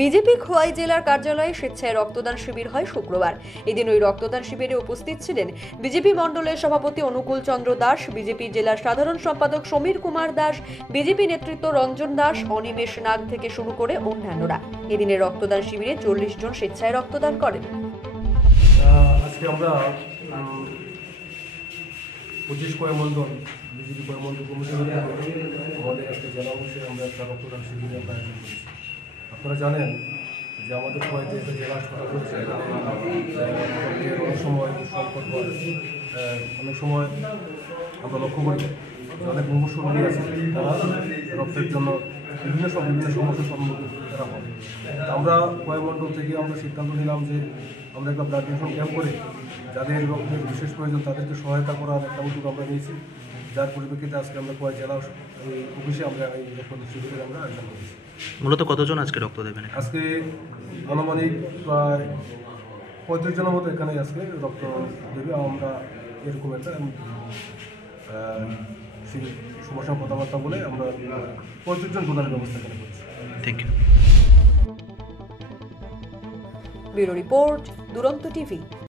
BJP Khowai জেলার কার্যালয়ে স্বেচ্ছায় রক্তদান শিবির হয় শুক্রবার। এদিন ওই রক্তদান শিবিরে উপস্থিত ছিলেন বিজেপি মণ্ডলের সভাপতি অনুকূল চন্দ্র দাস, বিজেপি জেলার সাধারণ সম্পাদক সমীর কুমার দাস, বিজেপি নেতৃত্ব রঞ্জন দাস, অনিমেষ নাগ থেকে শুরু করে অন্যান্যরা। এদিনের রক্তদান শিবিরে 40 জন স্বেচ্ছায় রক্তদান করেন। আজকে আমরা 25 কয়মণ্ডল বিজেপি কয়মণ্ডল কমিটির আমাদের একটা জেলা অংশে আমরা একটা রক্তদান শিবিরের আমরা আয়োজন করেছি। আপনারা জানেন যে আমাদের খোয়াইতে একটা জেলা ছোটো রয়েছে, অনেক সময় সংকট হয়, অনেক সময় আমরা লক্ষ্য করি যে অনেক মুমূর্ষু রোগী আছে, তারা রক্তের জন্য বিভিন্ন সমস্যার সম্মুখীন তারা হয়। আমরা কয়মণ্ডল থেকে আমরা সিদ্ধান্ত নিলাম যে আমরা একটা ব্লাড ডোনেশন ক্যাম্প করে যাদের রক্তের বিশেষ প্রয়োজন তাদেরকে সহায়তা করার একটা উদ্যোগ আমরা নিয়েছি, যার পরিপ্রেক্ষিতে আজকে আমরা কয় জেলা অফিসে আমরা এই রক্তদান শিবিরের আমরা আয়োজন করেছি। মূলত কতজন আজকে রক্ত দেবেন? আজকে আনুমানিক প্রায় 35 জনের মতো এখানে আজকে রক্ত দেবে। আমরা এরকম একটা সবার সঙ্গে কথাবার্তা বলে আমরা 35 জন ডোনারের ব্যবস্থা এখানে করছি। Thank you. Bureau report, Duronto TV.